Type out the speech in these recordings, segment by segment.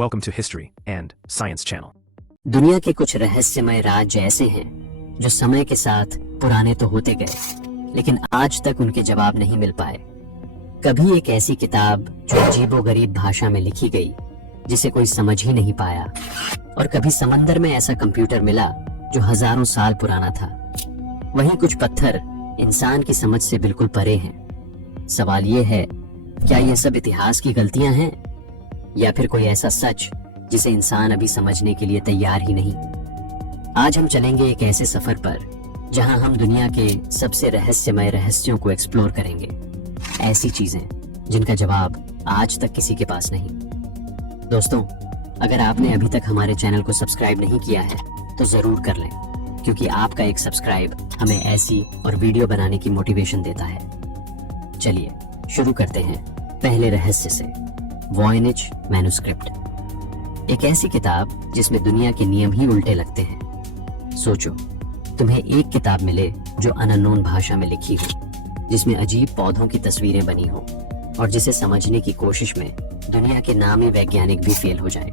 Welcome to History and Science Channel. दुनिया के कुछ रहस्यमय राज्य ऐसे हैं जो समय के साथ पुराने तो होते गए, लेकिन आज तक उनके जवाब नहीं मिल पाए। कभी एक ऐसी किताब जो अजीबोगरीब भाषा में लिखी गई जिसे कोई समझ ही नहीं पाया, और कभी समंदर में ऐसा कंप्यूटर मिला जो हजारों साल पुराना था। वहीं कुछ पत्थर इंसान की समझ से बिल्कुल परे हैं। सवाल ये है, क्या ये सब इतिहास की गलतियां हैं या फिर कोई ऐसा सच जिसे इंसान अभी समझने के लिए तैयार ही नहीं। आज हम चलेंगे एक ऐसे सफर पर जहां हम दुनिया के सबसे रहस्यमय रहस्यों को एक्सप्लोर करेंगे, ऐसी चीजें जिनका जवाब आज तक किसी के पास नहीं। दोस्तों, अगर आपने अभी तक हमारे चैनल को सब्सक्राइब नहीं किया है तो जरूर कर लें, क्योंकि आपका एक सब्सक्राइब हमें ऐसी और वीडियो बनाने की मोटिवेशन देता है। चलिए शुरू करते हैं पहले रहस्य से, वॉयनिच मैन्युस्क्रिप्ट। एक ऐसी किताब जिसमें दुनिया के नियम ही उल्टे लगते हैं। सोचो, तुम्हें एक किताब मिले जो अननोन भाषा में लिखी हो, जिसमें अजीब पौधों की तस्वीरें बनी हो, और जिसे समझने की कोशिश में दुनिया के नामी वैज्ञानिक भी फेल हो जाए।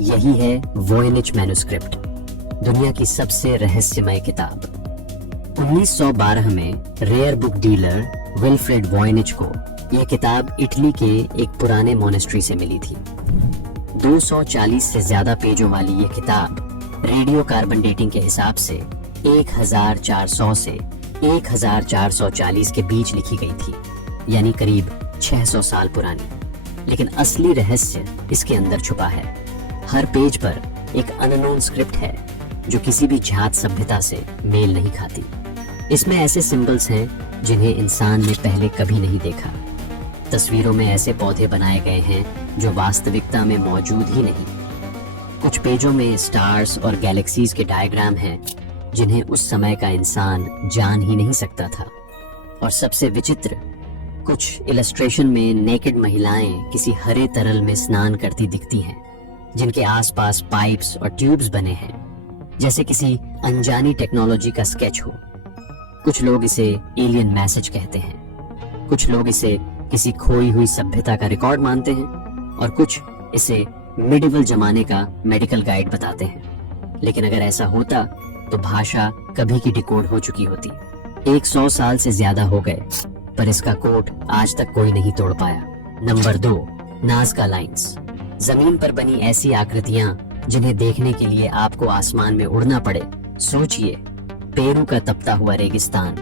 यही है वॉयनिच मैन्युस्क्रिप्ट, दुनिया की सबसे रहस्यमय किताब। 1912 में rare book dealer Wilfred Voynich को यह किताब इटली के एक पुराने मोनेस्ट्री से मिली थी। 240 से ज्यादा पेजों वाली यह किताब रेडियो कार्बन डेटिंग के हिसाब से 1400 से 1440 के बीच लिखी गई थी, यानी करीब 600 साल पुरानी। लेकिन असली रहस्य इसके अंदर छुपा है। हर पेज पर एक अननोन स्क्रिप्ट है जो किसी भी जात सभ्यता से मेल नहीं खाती। इसमें ऐसे सिंबल्स हैं जिन्हें इंसान ने पहले कभी नहीं देखा। तस्वीरों में ऐसे पौधे बनाए गए हैं जो वास्तविकता में मौजूद ही नहीं। कुछ पेजों में स्टार्स और गैलेक्सीज के डायग्राम हैं जिन्हें उस समय का इंसान जान ही नहीं सकता था। और सबसे विचित्र, कुछ इलस्ट्रेशन में नेकेड महिलाएं किसी हरे तरल में स्नान करती दिखती हैं, जिनके आसपास पाइप्स और ट्यूब्स बने हैं, जैसे किसी अनजानी टेक्नोलॉजी का स्केच हो। कुछ लोग इसे एलियन मैसेज कहते हैं, कुछ लोग इसे किसी खोई हुई सभ्यता का रिकॉर्ड मानते हैं, और कुछ इसे मिडिवल जमाने का मेडिकल गाइड बताते हैं। लेकिन अगर ऐसा होता तो भाषा कभी की डिकोड हो चुकी होती। 100 साल से ज्यादा हो गए, पर इसका कोड आज तक कोई नहीं तोड़ पाया। Number 2, Nazca lines. जमीन पर बनी ऐसी आकृतियां जिन्हें देखने के लिए आपको आसमान में उड़ना पड़े। सोचिए, पेरू का तपता हुआ रेगिस्तान,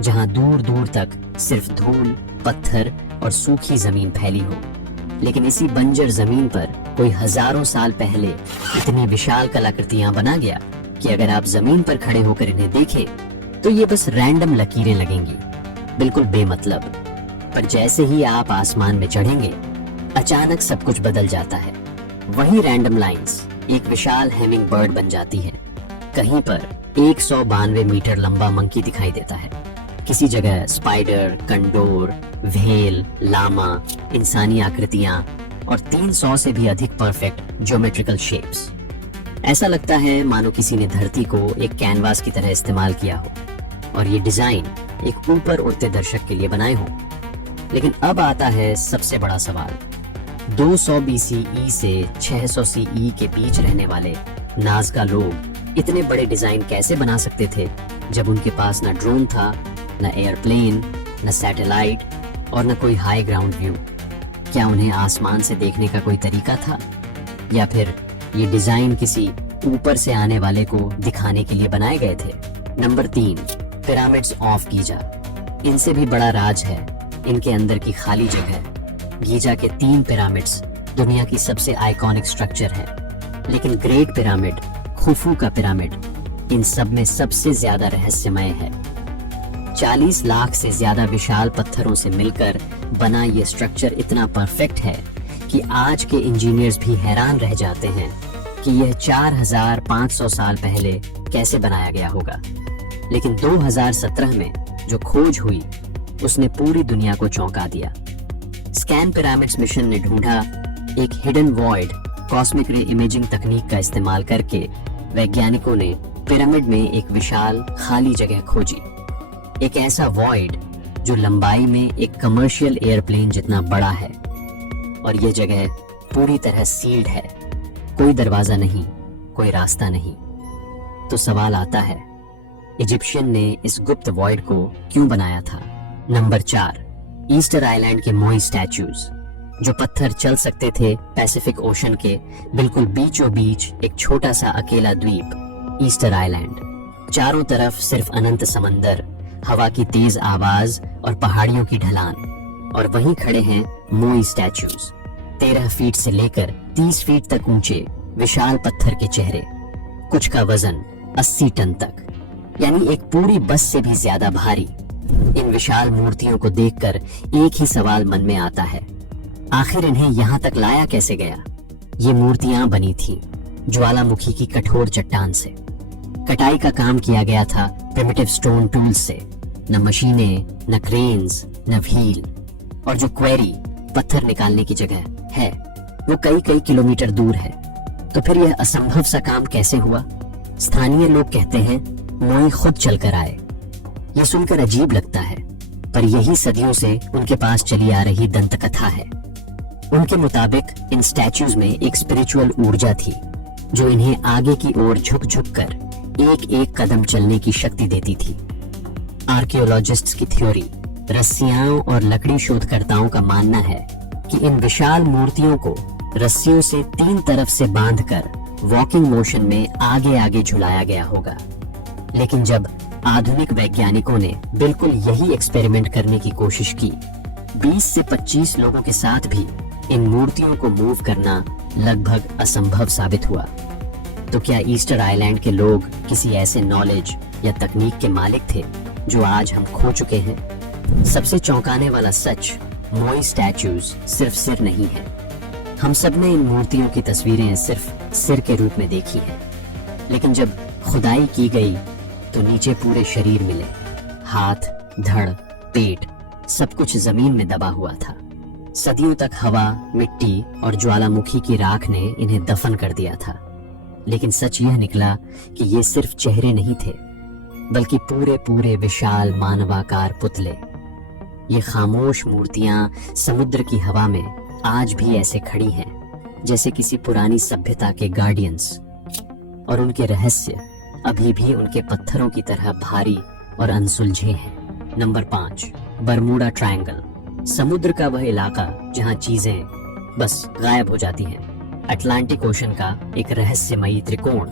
जहां दूर दूर तक सिर्फ धूल, पत्थर और सूखी जमीन फैली हो। लेकिन इसी बंजर जमीन पर कोई हजारों साल पहले इतनी विशाल कलाकृतियां बना गया कि अगर आप जमीन पर खड़े होकर इन्हें देखें तो ये बस रैंडम लकीरें लगेंगी, बिल्कुल बेमतलब। पर जैसे ही आप आसमान में चढ़ेंगे, अचानक सब कुछ बदल जाता है। वही रैंडम लाइंस एक विशाल हेमिंग बर्ड बन जाती है। कहीं पर 192 मीटर लंबा मंकी दिखाई देता है, किसी जगह स्पाइडर, कंडोर, व्हेल, लामा, इंसानी आकृतियां और 300 से भी अधिक परफेक्ट ज्योमेट्रिकल शेप्स। ऐसा लगता है मानो किसी ने धरती को एक कैनवास की तरह इस्तेमाल किया हो और ये डिजाइन एक ऊपर उड़ते दर्शक के लिए बनाए हो। लेकिन अब आता है सबसे बड़ा सवाल। 200 BCE से 600 CE के बीच रहने वाले नाज़का लोग इतने बड़े डिजाइन कैसे बना सकते थे जब उनके पास ना ड्रोन था, न एयरप्लेन, न सैटेलाइट और न कोई हाई ग्राउंड व्यू? क्या उन्हें आसमान से देखने का कोई तरीका था, या फिर ये डिजाइन किसी ऊपर से आने वाले को दिखाने के लिए बनाए गए थे? Number 3, pyramids of Giza. इनसे भी बड़ा राज है इनके अंदर की खाली जगह। गीजा के 3 पिरामिड्स दुनिया की सबसे आइकॉनिक स्ट्रक्चर है, लेकिन ग्रेट पिरामिड, खुफू का पिरामिड, इन सब में सबसे ज्यादा रहस्यमय है। 40 लाख से ज्यादा विशाल पत्थरों से मिलकर बना ये स्ट्रक्चर इतना परफेक्ट है कि आज के इंजीनियर्स भी हैरान रह जाते हैं कि यह 4500 साल पहले कैसे बनाया गया होगा। लेकिन 2017 में जो खोज हुई उसने पूरी दुनिया को चौंका दिया। स्कैन पिरामिड्स मिशन ने ढूंढा एक हिडन वॉइड कॉस्मिक रे इमेजिंग तकनीक का इस्तेमाल करके वैज्ञानिकों ने पिरामिड में एक विशाल खाली जगह खोजी। एक ऐसा वॉइड जो लंबाई में एक कमर्शियल एयरप्लेन जितना बड़ा है, और यह जगह पूरी तरह सील्ड है, कोई दरवाजा नहीं, कोई रास्ता नहीं। तो सवाल आता है, इजिप्शियन ने इस गुप्त वॉइड को क्यों बनाया था? नंबर 4, ईस्टर आइलैंड के मोई स्टैचूज, जो पत्थर चल सकते थे पैसिफिक ओशन के बिल्कुल बीचों बीच एक छोटा सा अकेला द्वीप ईस्टर आइलैंड। चारों तरफ सिर्फ अनंत समंदर, हवा की तेज आवाज और पहाड़ियों की ढलान, और वहीं खड़े हैं मोई स्टैचूज, 13 फीट से लेकर 30 फीट तक ऊंचे विशाल पत्थर के चेहरे, कुछ का वजन 80 टन तक, यानी एक पूरी बस से भी ज्यादा भारी। इन विशाल मूर्तियों को देखकर एक ही सवाल मन में आता है, आखिर इन्हें यहाँ तक लाया कैसे गया? ये मूर्तियां बनी थीं ज्वालामुखी की कठोर चट्टान से। कटाई का काम किया गया था प्रिमिटिव स्टोन टूल्स से, न मशीनें, न क्रेन्स, न व्हील, और जो क्वेरी पत्थर निकालने की जगह है वो कई कई किलोमीटर दूर है। तो फिर यह असंभव सा काम कैसे हुआ? स्थानीय लोग कहते हैं मोई खुद चलकर आए। ये सुनकर अजीब लगता है, पर यही सदियों से उनके पास चली आ रही दंतकथा है। उनके मुताबिक इन स्टैचूज में एक स्पिरिचुअल ऊर्जा थी जो इन्हें आगे की ओर झुक झुक कर एक एक कदम चलने की शक्ति देती थी। आर्कियोलॉजिस्ट्स की थ्योरी, रस्सियां और लकड़ी शोधकर्ताओं का मानना है कि इन विशाल मूर्तियों को रस्सियों से 3 तरफ से बांधकर वॉकिंग मोशन में आगे आगे झुलाया गया होगा। लेकिन जब आधुनिक वैज्ञानिकों ने बिल्कुल यही एक्सपेरिमेंट करने की कोशिश की, 20 से 25 लोगों के साथ भी इन मूर्तियों को मूव करना लगभग असंभव साबित हुआ। तो क्या ईस्टर आइलैंड के लोग किसी ऐसे नॉलेज या तकनीक के मालिक थे जो आज हम खो चुके हैं? सबसे चौंकाने वाला सच, मोई स्टैचूज सिर्फ सिर नहीं है। हम सब ने इन मूर्तियों की तस्वीरें सिर्फ सिर के रूप में देखी हैं, लेकिन जब खुदाई की गई तो नीचे पूरे शरीर मिले। हाथ, धड़, पेट, सब कुछ जमीन में दबा हुआ था। सदियों तक हवा, मिट्टी और ज्वालामुखी की राख ने इन्हें दफन कर दिया था। लेकिन सच यह निकला कि ये सिर्फ चेहरे नहीं थे, बल्कि पूरे पूरे विशाल मानवाकार पुतले। ये खामोश मूर्तियां समुद्र की हवा में आज भी ऐसे खड़ी हैं जैसे किसी पुरानी सभ्यता के गार्डियंस, और उनके रहस्य अभी भी उनके पत्थरों की तरह भारी और अनसुलझे हैं। नंबर 5, बरमूडा ट्रायंगल, समुद्र का वह इलाका जहां चीजें बस गायब हो जाती हैं। अटलांटिक ओशन का एक रहस्यमयी त्रिकोण,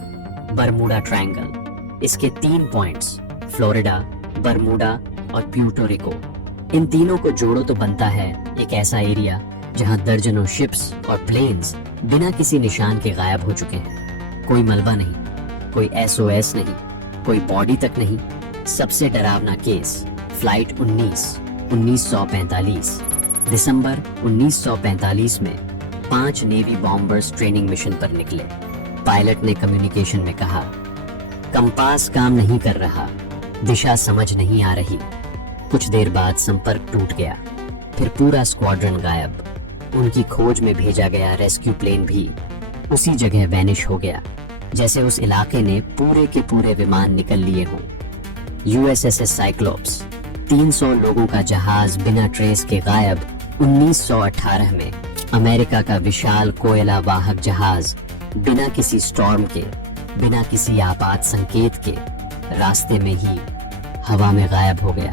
बरमूडा ट्रायंगल। इसके 3 पॉइंट्स, फ्लोरिडा, बरमूडा और प्यूर्टो रिको, इन तीनों को जोड़ो तो बनता है एक ऐसा एरिया जहां दर्जनों शिप्स और प्लेन्स बिना किसी निशान के गायब हो चुके हैं। कोई मलबा नहीं, कोई SOS नहीं, कोई बॉडी तक नहीं। सबसे डरावना केस, फ्लाइट 1945, दिसंबर 1945 में 5 नेवी बॉम्बर्स ट्रेनिंग मिशन पर निकले। पायलट ने कम्युनिकेशन में कहा, कंपास काम नहीं कर रहा, दिशा समझ नहीं आ रही। कुछ देर बाद संपर्क टूट गया, फिर पूरा स्क्वाड्रन गायब। उनकी खोज में भेजा गया रेस्क्यू प्लेन भी उसी जगह वैनिश हो गया, जैसे उस इलाके ने पूरे के पूरे विमान निकल लिए हों। USS साइक्लोप्स, 300 लोगों का जहाज बिना ट्रेस के गायब। 1918 में अमेरिका का विशाल कोयला वाहक जहाज बिना किसी स्टॉर्म के, बिना किसी आपात संकेत के, रास्ते में ही हवा में गायब हो गया।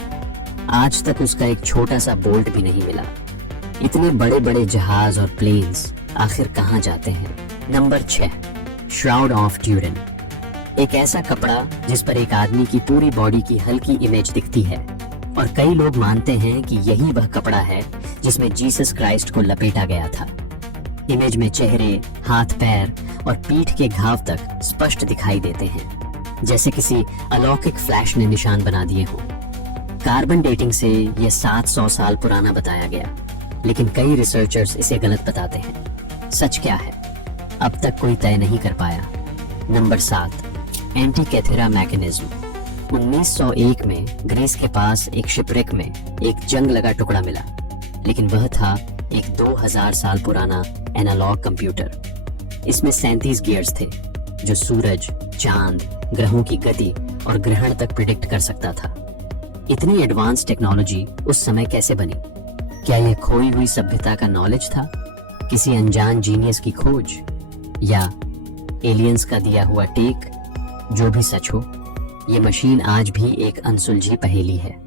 आज तक उसका एक छोटा सा बोल्ट भी नहीं मिला। इतने बड़े बड़े जहाज और प्लेन्स आखिर कहाँ जाते हैं? नंबर 6, श्राउड ऑफ ट्यूरिन, एक ऐसा कपड़ा जिस पर एक आदमी की पूरी बॉडी की हल्की इमेज दिखती है, और कई लोग मानते हैं कि यही वह कपड़ा है जिसमें जीसस क्राइस्ट को लपेटा गया था। इमेज में चेहरे, हाथ, पैर और पीठ के घाव तक स्पष्ट दिखाई देते हैं, जैसे किसी अलौकिक फ्लैश ने निशान बना दिए हों। कार्बन डेटिंग से यह 700 साल पुराना बताया गया, लेकिन कई रिसर्चर्स इसे गलत बताते हैं। सच क्या है, अब तक कोई तय नहीं कर पाया। Number 7, एंटीकैथेरा mechanism. 1901 में ग्रीस के पास एक शिपरेक में एक जंग लगा टुकड़ा मिला, लेकिन वह था एक 2000 साल पुराना एनालॉग कंप्यूटर। इसमें 37 गियर्स थे जो सूरज, चांद, ग्रहों की गति और ग्रहण तक प्रिडिक्ट कर सकता था। इतनी एडवांस टेक्नोलॉजी उस समय कैसे बनी? क्या यह खोई हुई सभ्यता का नॉलेज था, किसी अनजान जीनियस की खोज, या एलियंस का दिया हुआ टेक, जो भी सच हो, ये मशीन आज भी एक अनसुलझी पहेली है।